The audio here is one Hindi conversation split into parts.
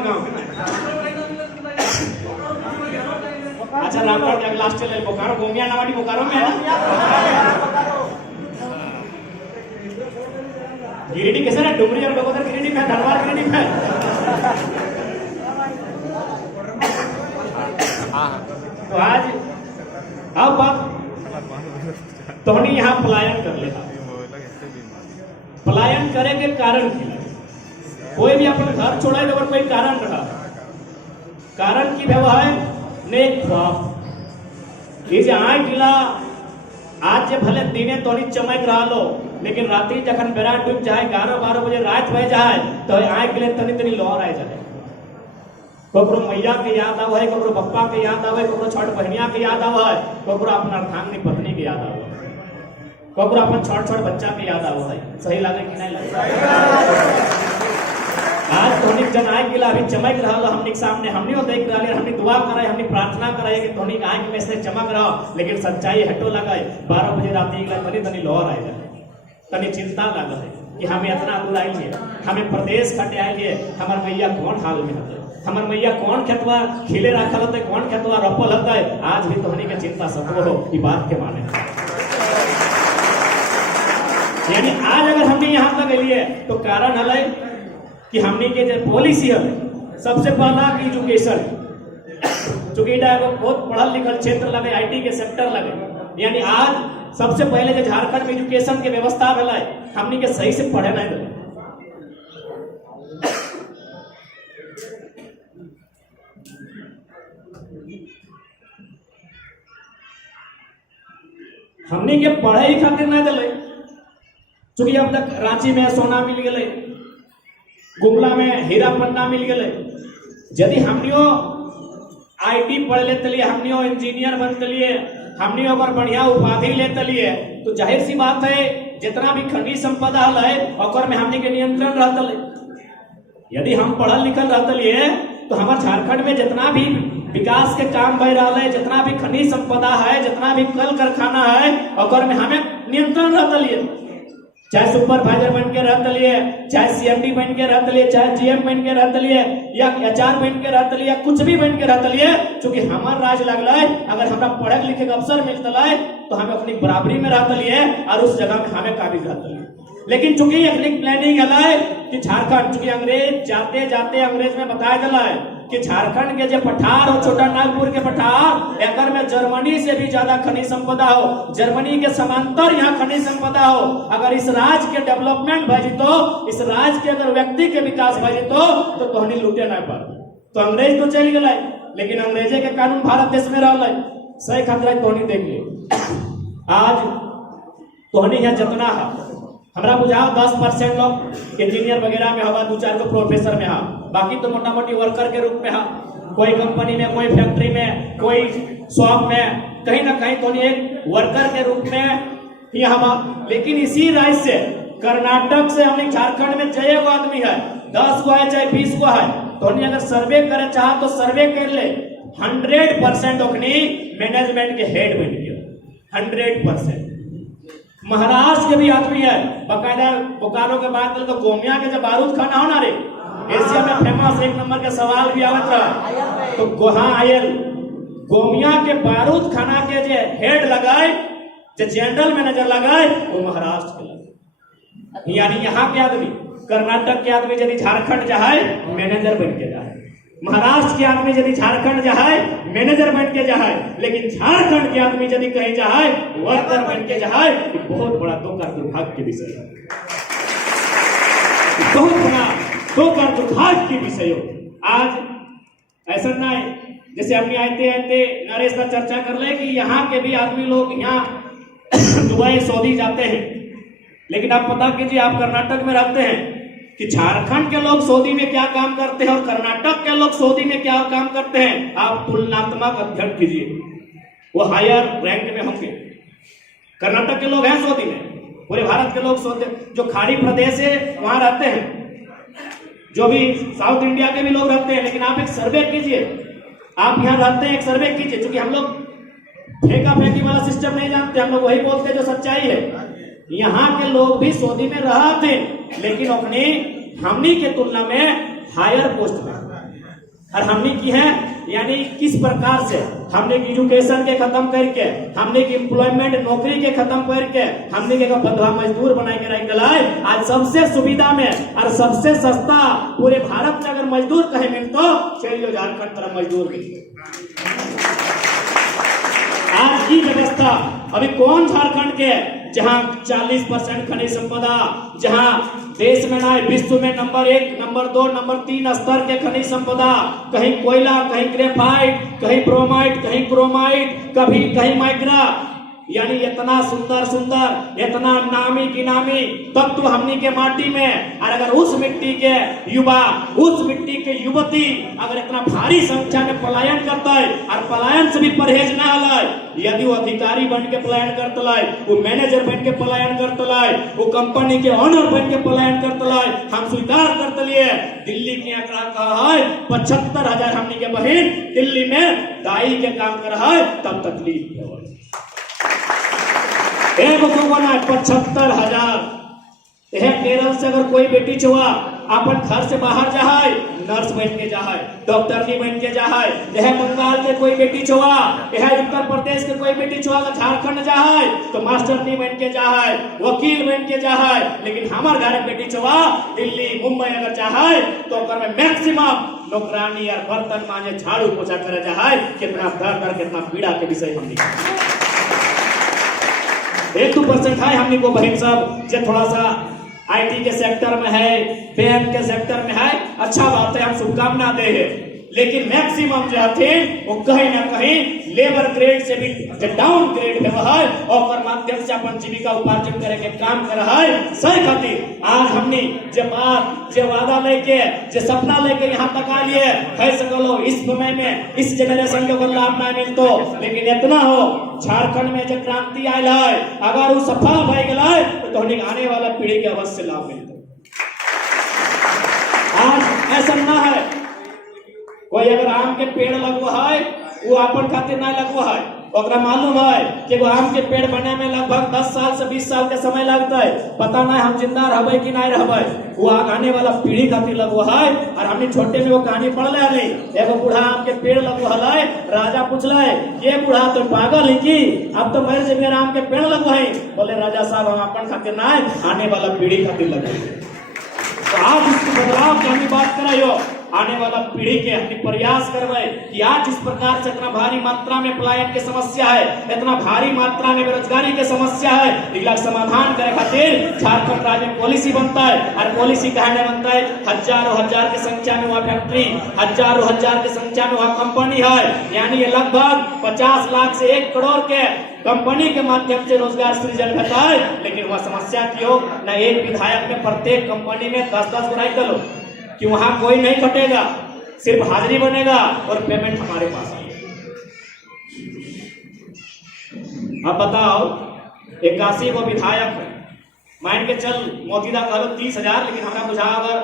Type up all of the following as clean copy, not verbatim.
हमारे गांव के ना। अच्छा रामगढ़ के अगला चले बोकारो गोमिया नावाडी बोकारो में है ना। गिरिडीह कैसे ना डुमरी और बगोदर गिरिडीह में, धनबाद गिरिडीह में। तो आज अब बात तोहनी यहाँ पलायन कर लेता। पलायन करे के कारण की कोई भी अपन घर छोड़ा तो कोई कारण रहा, कारण की व्यवहार ने ख्वाब ये आय गिला आज भले दिने तोनी चमक रहा लो, लेकिन रात्रि जखन बेरा डूब जाए 11-12 बजे रात बह जाए तो आय गिले तनी तनी लौर आ जाए। ककरो मैया के याद आवे, ककरो पप्पा के याद आवे, ककरो छोट बहनिया के याद आवे, ककरो अपन अर्धांगिनी पत्नी के याद आवे, ककरो अपन छोट बच्चा के याद आवे। सही लगे कि नहीं लगे? आज तोहनी जन आय गिला अभी चमक रहा हमने सामने, हमने देख रहा है, हमने दुआ कराए, हमने प्रार्थना कराए कि तोहनी आंख में से चमक रहा, लेकिन सच्चाई हटो लगाए 12 बजे रात तनी तनी लौर आ जाए, तनी चिंता लगा है कि हमें इतना दूर आइए, हमें प्रदेश खटे आइए, हमार मैया कौन हाल में होते, हमार मैया कौन खेतवा खिले रखल होते, कौन खेतवा रोपल होते। आज भी तोहनी के चिंता सतो हो ई बात के माने। यानी आज अगर हमने यहाँ तक लिए तो कारण है कि हमने के जो पॉलिसी है सबसे पहला कि एजुकेशन, चूंकि बहुत पढ़ल लिखल क्षेत्र लगे, आईटी के सेक्टर लगे, यानी आज सबसे पहले जो झारखंड में एजुकेशन के व्यवस्था भला हमने के सही से पढ़े नहीं मिले। हमने के पढ़े ही खातिर नहीं दिले, चूंकि अब तक रांची में सोना मिल गए, गुमला में हीरा पन्ना मिल गए। यदि हमनियो आईटी पढ़ लेते लिए, हमनियो इंजीनियर बनते लिए, हमनियो पर बढ़िया उपाधि लेते लिए, तो जाहिर सी बात है जितना भी खनिज संपदा है और में हमने के नियंत्रण रहता ले। यदि हम पढ़ल लिखल रहते लिए तो हमारे झारखंड में जितना भी विकास के काम बह रहा है, जितना भी खनिज संपदा है, जितना भी कल कारखाना है और में हमें नियंत्रण रहता लिए। चाहे सुपरवाइजर बन के रहते लिए, चाहे सीएमडी बन के रहते लिए, चाहे जीएम बन के रहते लिए, या एचआर बन के रहते लिए, कुछ भी बन के रहते लिए, चूंकि हमार राज लगल है, अगर हमारा पढ़े लिखे का अवसर मिलता है तो हमें अपनी बराबरी में रहते लिए और उस जगह में हमें काबिज रहते लिए। लेकिन चूंकि एक प्लानिंग है कि झारखंड, चूंकि अंग्रेज जाते जाते अंग्रेज में बताया गया है कि झारखंड के जो पठार और छोटा नागपुर के पठार एकर में जर्मनी से भी ज्यादा खनिज संपदा हो, जर्मनी के समांतर यहाँ खनिज संपदा हो। अगर इस राज्य के डेवलपमेंट भजी तो, इस राज्य के अगर व्यक्ति के विकास भजी तो तोहनी लूटे ना पाए। तो अंग्रेज तो चल गए, लेकिन अंग्रेजे के कानून भारत देश में रहा सही खतरा तोहनी देख लियो। आज तोहनी यहाँ जितना है हमरा बुझाओ 10% लोग इंजीनियर वगैरह में हवा, 2-4 को प्रोफेसर में हा, बाकी तो मोटा मोटी वर्कर के रूप में हा, कोई कंपनी में, कोई फैक्ट्री में, कोई शॉप में, कहीं ना कहीं तो एक वर्कर के रूप में ही हवा। लेकिन इसी राज्य से कर्नाटक से हमने झारखंड में जय को आदमी है, 10 को है चाहे 20 को है, तो अगर सर्वे करे चाह तो सर्वे कर ले, 100% ओखनी मैनेजमेंट के हेड बन गया, 100%। महाराष्ट्र के भी आदमी है, बकायदा बोकारो के बाद तो गोमिया के जब बारूद खाना हो ना रे, एशिया में फेमस 1 नंबर के सवाल भी आवत रहा, तो गोहा आयल गोमिया के बारूद खाना के जो हेड लगाए, जो जनरल मैनेजर लगाए, वो महाराष्ट्र के लगे। यानी यहाँ के आदमी, कर्नाटक के आदमी यदि झारखंड जाए मैनेजर बन के जाए, महाराष्ट्र के आदमी यदि झारखंड जाए मैनेजर बन के जाए, लेकिन झारखंड के आदमी यदि कहीं जाए वर्कर बन के जाए, तो बहुत बड़ा दुर्भाग्य के विषय है, बहुत बड़ा दुर्भाग्य के विषय हो। आज ऐसा ना है जैसे हमने आते आते नरेश का चर्चा कर ले कि यहाँ के भी आदमी लोग यहाँ दुबई सऊदी जाते हैं, लेकिन आप पता कीजिए, आप कर्नाटक में रहते हैं कि झारखंड के लोग सऊदी में क्या काम करते हैं और कर्नाटक के लोग सऊदी में क्या काम करते हैं। आप तुलनात्मक अध्ययन कीजिए, वो हायर रैंक में होंगे। कर्नाटक के लोग हैं सऊदी में, पूरे भारत के लोग सऊदी, जो खाड़ी प्रदेश है वहां रहते हैं, जो भी साउथ इंडिया के भी लोग रहते हैं। लेकिन आप एक सर्वे कीजिए, आप यहाँ रहते हैं, एक सर्वे कीजिए, क्योंकि हम लोग फेंका फेंकी वाला सिस्टम नहीं जानते, हम लोग वही बोलते जो सच्चाई है। यहाँ के लोग भी सऊदी में रहा थे, लेकिन अपने हमनी के तुलना में हायर पोस्ट में, और हमने की है यानी किस प्रकार से हमने एजुकेशन के खत्म करके, हमने की एम्प्लॉयमेंट नौकरी के खत्म करके, हमने के बंधुआ मजदूर बना के रख दिला। आज सबसे सुविधा में और सबसे सस्ता पूरे भारत में अगर मजदूर कहे मिलतो चलिए झारखंड तरफ मजदूर मिलते। आज की व्यवस्था अभी कौन झारखंड के जहां 40% खनिज संपदा, जहां देश में ना विश्व में नंबर 1, नंबर 2, नंबर 3 स्तर के खनिज संपदा, कहीं कोयला, कहीं ग्रेफाइट, कहीं ब्रोमाइट, कहीं क्रोमाइट, कभी कहीं माइक्रा, यानी इतना सुंदर सुंदर, इतना नामी गिनामी तत्व हमनी के माटी में। और अगर उस मिट्टी के युवा, उस मिट्टी के युवती अगर इतना भारी संख्या में पलायन करता है और पलायन से भी परहेज ना हलाय, यदि वो अधिकारी बन के पलायन करता है, वो मैनेजर बन के पलायन करता है, वो कंपनी के ऑनर बन के पलायन करता है, हम स्वीकार करते लिए दिल्ली के आंकड़ा कहा है 75,000 हमनी के बहन दिल्ली में दाई के काम कर रहा है, तब तकलीफ है। एक 75,000। यह केरल से अगर कोई बेटी छुआ अपन घर से बाहर जाए नर्स बन के जाए, डॉक्टरनी बन के जाए, यह बंगाल के कोई बेटी छुआ, यह उत्तर प्रदेश के कोई बेटी छुआ अगर झारखंड जाए तो मास्टरनी बन के जाए, वकील बन के जाए। लेकिन हमार घर बेटी छुआ दिल्ली मुंबई अगर जाए तो में मैक्सिमम नौकरानी और बर्तन मांजे झाड़ू पोछा करे जाए। कितना दर्द, कितना पीड़ा के विषय हमने 1-2% है हमने को बहन सब जो थोड़ा सा आईटी के सेक्टर में है, बैंक के सेक्टर में है, अच्छा बात है, हम शुभकामना दे है। लेकिन मैक्सिमम जो थे वो कहीं ना कहीं लेबर ग्रेड से भी डाउन ग्रेड है और माध्यम से अपन जीविका उपार्जन करे के काम कर रहा है। सही खातिर आज हमने जो वादा लेके, जो सपना लेके यहाँ तक आ लिए कह सकलो इस समय में इस जनरेशन को लाभ ना मिलतो, लेकिन इतना हो झारखंड में जो क्रांति आयल है अगर वो सफल भय गए तो आने वाला पीढ़ी के अवश्य लाभ मिलते। आज ऐसा ना है कोई अगर आम के पेड़ लगवा है वो अपन खातिर ना लगवा है, ओकरा मालूम है कि वो आम के पेड़ बने में लगभग 10 साल से 20 साल का समय लगता है, पता नहीं हम जिंदा रहबे कि नहीं रहबे। वो आने वाला पीढ़ी खातिर लगवा है। और हमने छोटे में वो कहानी पढ़ ले नहीं, एगो बूढ़ा आम के पेड़ लगवा है, राजा पूछला ये बूढ़ा तो पागल है कि अब तो मेरे जमीन आम के पेड़ लगवा है। बोले राजा साहब हम अपन खातिर ना आने वाला पीढ़ी खातिर लगवाए। तो आज इसकी बदलाव की हम बात कराइयो, आने वाला पीढ़ी के अपनी प्रयास करवाए कि आज इस प्रकार से इतना भारी मात्रा में पलायन की समस्या है, इतना भारी मात्रा में बेरोजगारी की समस्या है, इला समाधान करे खातिर झारखंड राज्य में पॉलिसी बनता है। और पॉलिसी कहने बनता है हजारों हजार की संख्या में वहाँ फैक्ट्री, हजारों हजार की संख्या में वहाँ कंपनी है, यानी लगभग 50 लाख से 1 करोड़ के कंपनी के माध्यम से रोजगार सृजन होता है। लेकिन वह समस्या क्यों न एक विधायक में प्रत्येक कंपनी में 10-10 गुना करो कि वहां कोई नहीं कटेगा, सिर्फ हाजिरी बनेगा और पेमेंट हमारे पास आएगी। अब बताओ 81 वो विधायक है, मान के चल मौजूदा कहो 30,000, लेकिन हमारा बुझा अगर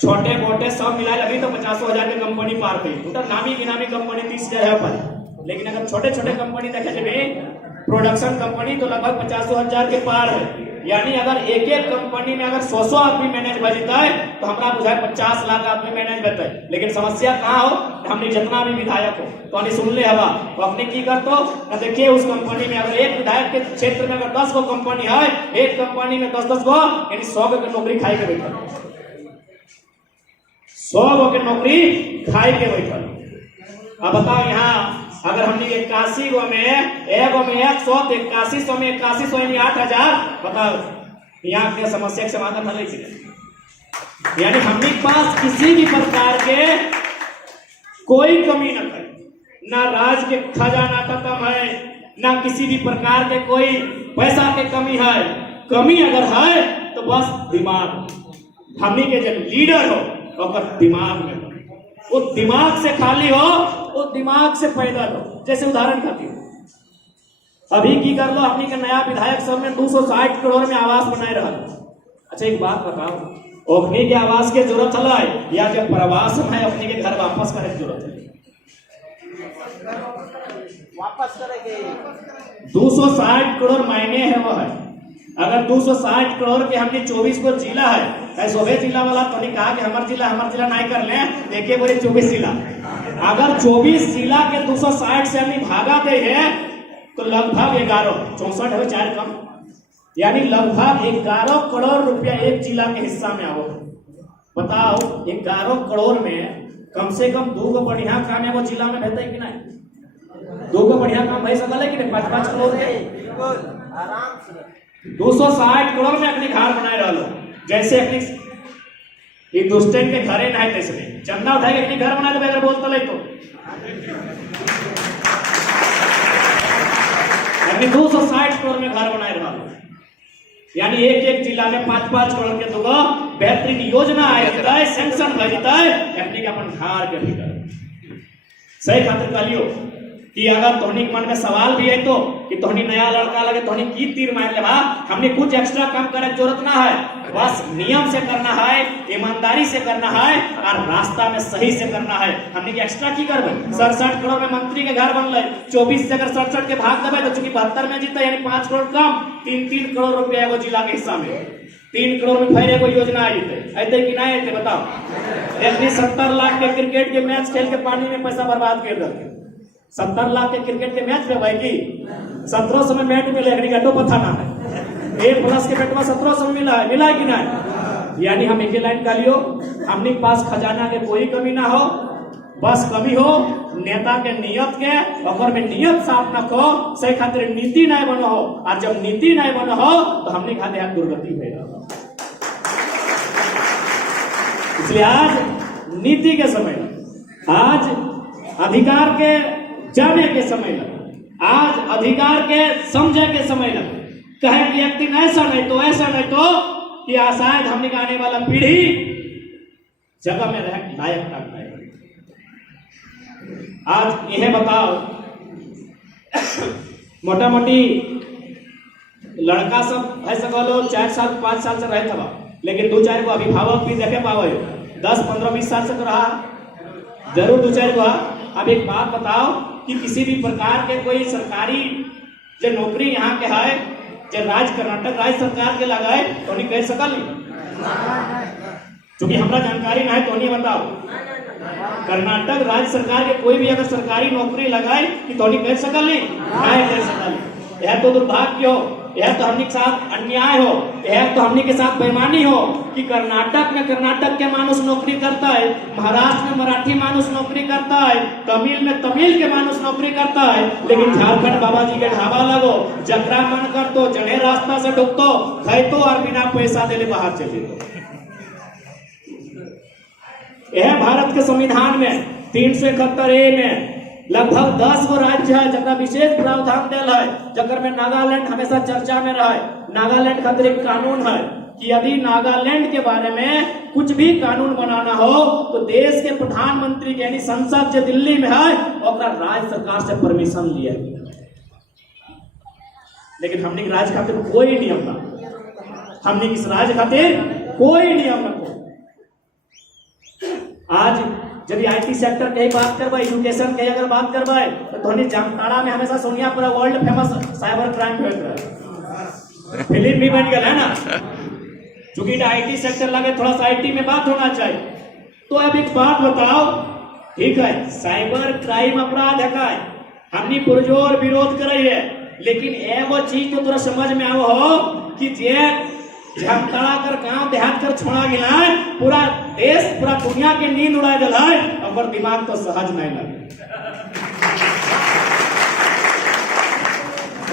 छोटे मोटे सब मिला अभी तो 50,000 की कंपनी पार गई, तो नामी गिनामी कंपनी 30,000 है पर। लेकिन अगर छोटे छोटे कंपनी देखे जब प्रोडक्शन कंपनी तो लगभग 50,000 के पार है। यानी अगर एक एक कंपनी में अगर 100 आदमी मैनेज बजता है तो हमारा बुझाए 50 लाख आदमी मैनेज बता है। लेकिन समस्या कहाँ हो, हमने जितना भी विधायक हो तो हमने सुन ले हवा तो अपने की करते हो देखिए उस कंपनी में अगर एक विधायक के क्षेत्र में अगर 10 गो कंपनी है, एक कंपनी में 10-10 गो यानी 100 गो की नौकरी खाई के बैठल, 100 गो की नौकरी खाई के बैठल। अब बताओ यहाँ अगर हमने 81 गो में 100 में 8100 में 8100 यानी 8,000, बताओ यहाँ के समस्या के समाधान है कि यानी हमने पास किसी भी प्रकार के कोई कमी न है, ना राज्य के खजाना खत्म है, ना किसी भी प्रकार के कोई पैसा के कमी है। कमी अगर है तो बस दिमाग, हमने के जब लीडर हो और दिमाग में वो दिमाग से खाली हो, वो दिमाग से पैदल हो। जैसे उदाहरण खातिर अभी की कर लो अपनी के नया विधायक सब में 260 करोड़ में आवास बनाए रहा। अच्छा एक बात बताओ, अपने के आवास के जरूरत है या जब प्रवास में अपने के घर वापस करे की जरूरत है? वापस करेंगे 260 करोड़ मायने है वो है। अगर 260 करोड़ के हमने 24 को जिला है, सोबे जिला वाला तो नहीं कहा कि हमार जिला नहीं कर ले, देखिए बोले 24 जिला अगर 24 जिला के 260 से हमने भागा दे है तो लगभग 11 64 है 4 कम, यानी लगभग 11 करोड़ रुपया एक जिला के हिस्सा में आओ। बताओ 11 करोड़ में कम से कम 2 बढ़िया काम है वो जिला में भेजते कि नहीं? 2 बढ़िया काम भाई सकल है कि नहीं? 5-5 करोड़ के 260 करोड़ में अपनी घर बनाए रहो। जैसे अपनी ये दुष्टन के घरे ना है तैसे चंदा उठाए अपनी घर बना दे अगर बोलता ले तो 260 करोड़ में घर बनाए रहा, यानी एक जिला में 5-5 करोड़ के दूगो बेहतरीन योजना आए सैंक्शन भेजता है अपने के अपन घर के भीतर। सही खातिर कहलियो कि अगर तोहनी के मन में सवाल भी है तो कि तोहनी नया लड़का लगे तोहनी की तीर मार ले बा, हमने कुछ एक्स्ट्रा काम करे जरूरत ना है, बस नियम से करना है, ईमानदारी से करना है और रास्ता में सही से करना है। हमने एक्स्ट्रा की करबे 67 करोड़ में मंत्री के घर बनल 24 से अगर 67 के भाग देवे तो चूंकि 72 में जीता यानी 5 करोड़ कम 3-3 करोड़ रुपया एगो जिला के हिस्सा में 3 करोड़ में फिर एगो योजना आई थे कि नहीं आते बताओ? अपनी 70 लाख के क्रिकेट के मैच खेल के पानी में पैसा बर्बाद कर देते। 70 लाख के क्रिकेट के मैच में भाई की 1700 में बैट मिले गड्ढो पथा ना है A+ के बैट में 1700 में मिला है कि नहीं? यानी हम एक लाइन का लियो हमने पास खजाना के कोई कमी ना हो, बस कमी हो नेता के नियत के और में नियत साफ न हो, सही खातिर नीति नहीं बनो हो, और जब नीति नहीं बनो हो तो हमने खाते यहाँ दुर्गति होगा। इसलिए आज नीति के समय, आज अधिकार के जाने के समय लगा, आज अधिकार के समझे के समय लगा। कहे कि एक दिन ऐसा नहीं तो कि शायद हमने आने वाला पीढ़ी जगह में रह लायक तक है। आज यह बताओ मोटा मोटी लड़का सब है सको 4 साल 5 साल से रहे था, लेकिन 2-4 को अभिभावक भी देखे पाओ 10-15-20 साल से तो रहा जरूर 2-4 को। अब एक बात बताओ कि किसी भी प्रकार के कोई सरकारी जो नौकरी यहाँ के है जो कर्नाटक राज्य सरकार के लगाए तो नहीं कह सकल, क्योंकि हमारा जानकारी ना है तो नहीं बताओ। कर्नाटक राज्य सरकार के कोई भी अगर सरकारी नौकरी लगाए कि तो नहीं कह सकल, नहीं कह सकल। यह तो दुर्भाग्य हो, यह तो हमने के साथ अन्याय हो, यह तो हमने के साथ बेईमानी हो कि कर्नाटक में कर्नाटक के मानुष नौकरी करता है, महाराष्ट्र में मराठी मानुष नौकरी करता है, तमिल में तमिल के मानुष नौकरी करता है, लेकिन झारखंड बाबा जी के ढाबा लगो जकरा मन कर तो जने रास्ता से ढुकतो खाई तो और बिना पैसा देले बाहर चले तो। यह भारत के संविधान में 371A में लगभग 10 गो राज्य है जगह विशेष प्रावधान दिल है, जकर में नागालैंड हमेशा चर्चा में रहा है। नागालैंड खातिर एक कानून है कि यदि नागालैंड के बारे में कुछ भी कानून बनाना हो तो देश के प्रधानमंत्री यानी संसद जो दिल्ली में है और राज्य सरकार से परमिशन लिया। लेकिन हमने राज्य खातिर कोई नियम ना, हमने किस राज्य खातिर कोई नियम न। आज जब IT सेक्टर की बात करबे, एजुकेशन की अगर बात करबे तो धोनी जामताड़ा में हमेशा सोनियापुर वर्ल्ड फेमस साइबर क्राइम हुए थे, फिल्म भी बन गया है ना। चूंकि IT सेक्टर लगे थोड़ा सा IT में बात होना चाहिए। तो अब एक बात बताओ, ठीक है साइबर क्राइम अपराध है का हमने पुरजोर विरोध करे है, लेकिन एगो चीज तो तोरा समझ में आओ हो कि जे झमताड़ा कर गांव देहात कर छोड़ा गिला पूरा देश पूरा दुनिया के नींद उड़ा दिला और दिमाग तो सहज नहीं लगे।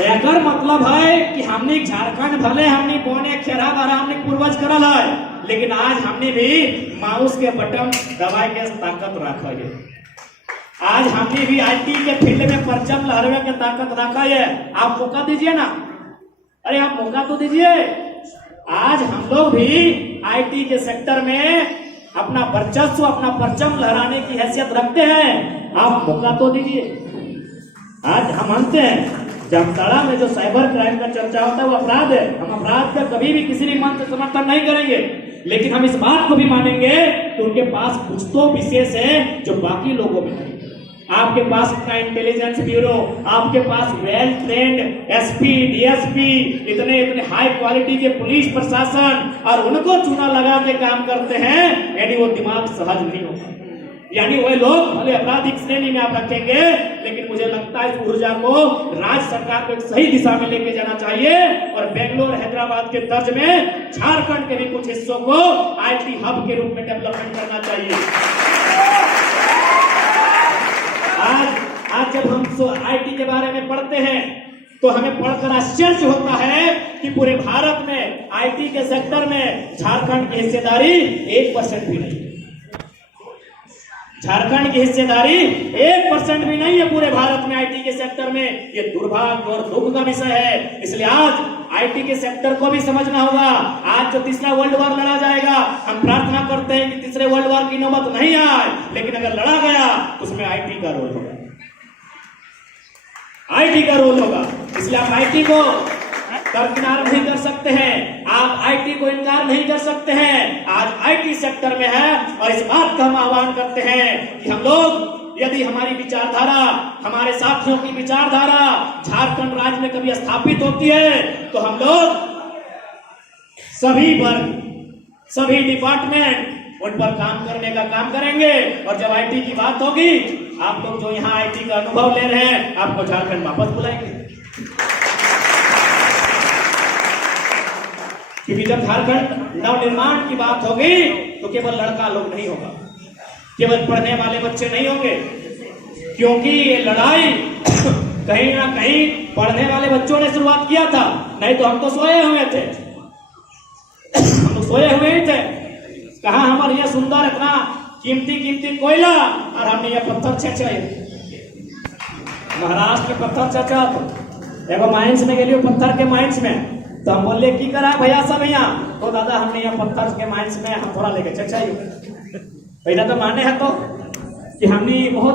एकर मतलब है कि हमने झारखंड भले हमने बोने खेरा भरा हमने पूर्वज करल है, लेकिन आज हमने भी माउस के बटन दबाए के ताकत रखा है। आज हमने भी IT के फील्ड में परचम लहराने की ताकत रखा है। आप मौका दीजिए ना, अरे आप मौका तो दीजिए। आज हम लोग भी IT के सेक्टर में अपना वर्चस्व अपना परचम लहराने की हैसियत रखते हैं, आप मौका तो दीजिए। आज हम मानते हैं जामताड़ा में जो साइबर क्राइम का चर्चा होता है वो अपराध है, हम अपराध का कभी भी किसी भी मन से समर्थन नहीं करेंगे, लेकिन हम इस बात को भी मानेंगे कि उनके पास कुछ तो विशेष है जो बाकी लोगों में नहीं। आपके पास इतना इंटेलिजेंस ब्यूरो, आपके पास वेल ट्रेंड SP DSP, इतने हाई क्वालिटी के पुलिस प्रशासन, और उनको चूना लगा के काम करते हैं, यानी वो दिमाग सहज नहीं होता। यानी वह लोग भले आपराधिक श्रेणी में आप रखेंगे, लेकिन मुझे लगता है इस ऊर्जा को राज्य सरकार को एक सही दिशा में लेके जाना चाहिए और बेंगलोर हैदराबाद के तर्ज में झारखंड के भी कुछ हिस्सों को आईटी हब के रूप में डेवलपमेंट करना चाहिए। आज जब हम आईटी के बारे में पढ़ते हैं तो हमें पढ़कर आश्चर्य होता है कि पूरे भारत में आईटी के सेक्टर में झारखंड की हिस्सेदारी 1% भी नहीं है। झारखंड की हिस्सेदारी 1% भी नहीं है पूरे भारत में आईटी के सेक्टर में। ये दुर्भाग्य और दुख का विषय है। इसलिए आज आईटी के सेक्टर को भी समझना होगा। आज जो तीसरा वर्ल्ड वॉर लड़ा जाएगा, हम प्रार्थना करते हैं कि तीसरे वर्ल्ड वॉर की नौबत नहीं आए, लेकिन अगर लड़ा गया उसमें आईटी का रोल होगा, आईटी का रोल होगा। इसलिए आप आईटी को दरकिनार नहीं कर सकते हैं, आप आईटी को इनकार नहीं कर सकते हैं। आज आईटी सेक्टर में है और इस बात का हम आह्वान करते हैं कि हम लोग, यदि हमारी विचारधारा, हमारे साथियों की विचारधारा झारखंड राज्य में कभी स्थापित होती है तो हम लोग सभी वर्ग, सभी डिपार्टमेंट उन पर काम करने का काम करेंगे। और जब आईटी की बात होगी, आप लोग जो यहाँ आईटी का अनुभव ले रहे हैं, आपको झारखंड वापस बुलाएंगे। क्योंकि जब झारखंड नवनिर्माण की बात होगी तो केवल लड़का लोग नहीं होगा, केवल पढ़ने वाले बच्चे नहीं होंगे, क्योंकि ये लड़ाई कहीं ना कहीं पढ़ने वाले बच्चों ने शुरुआत किया था। नहीं तो हम तो सोए हुए थे, हम तो सोए हुए ही थे। कहा हमारे ये सुंदर इतना कीमती कोयला और हमने ये पत्थर छेचे, महाराष्ट्र के पत्थर छेचा। तो एगो माइंस में गेलियो, पत्थर के माइंस में, तो हम बोले की करा भैया सब यहाँ, तो दादा हमने ये पत्थर के माइंस में हम थोड़ा लेके छेचाई। पहले तो माने है तो कि हमने बहुत